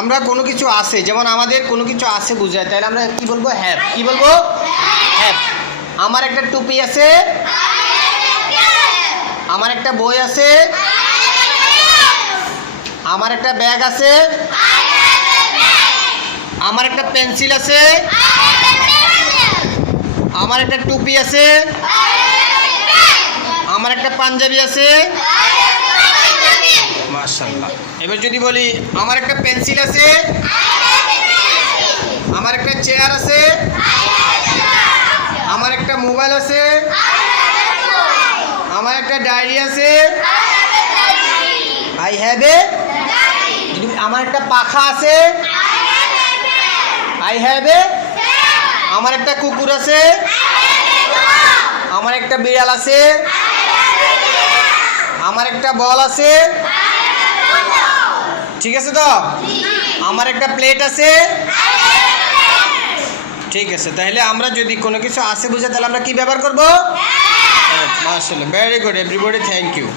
আমরা কোনো কিছু আছে, যেমন আমাদের কোনো কিছু আছে বুঝায়, তাহলে আমরা কি বলবো? হ্যাভ। কি বলবো? হ্যাভ। আমার একটা টুপি আছে, আমার একটা বই আছে, আমার একটা ব্যাগ আছে, আমার একটা পেন্সিল আছে, আমার একটা টুপি আছে, আমার একটা পাঞ্জাবি আছে। মাশাআল্লাহ। এবার যদি বলি আমার একটা পেন্সিল আছে, আমার একটা চেয়ার আছে, আমার একটা মোবাইল আছে, আমার একটা ডায়েরি আছে, আই হ্যাভ এ। আমার একটা পাখা আছে, আই হ্যাভ এ। আমার একটা কুকুর আছে, আমার একটা বিড়াল আছে, আমার একটা বল আছে, ঠিক আছে তো? আমার একটা প্লেট আছে, ঠিক আছে। তাহলে আমরা যদি কোনো কিছু আছে বুঝে, তাহলে আমরা কি ব্যবহার করবো? মাশাআল্লাহ, very good everybody, thank you.